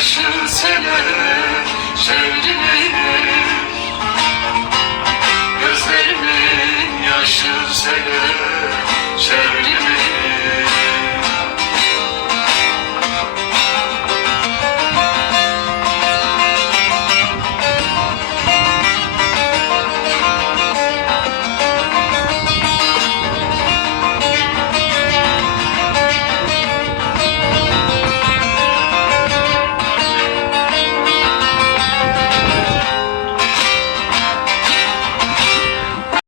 Aşığın sene sevdim eyle Gözlerimin yaşı sene sevdim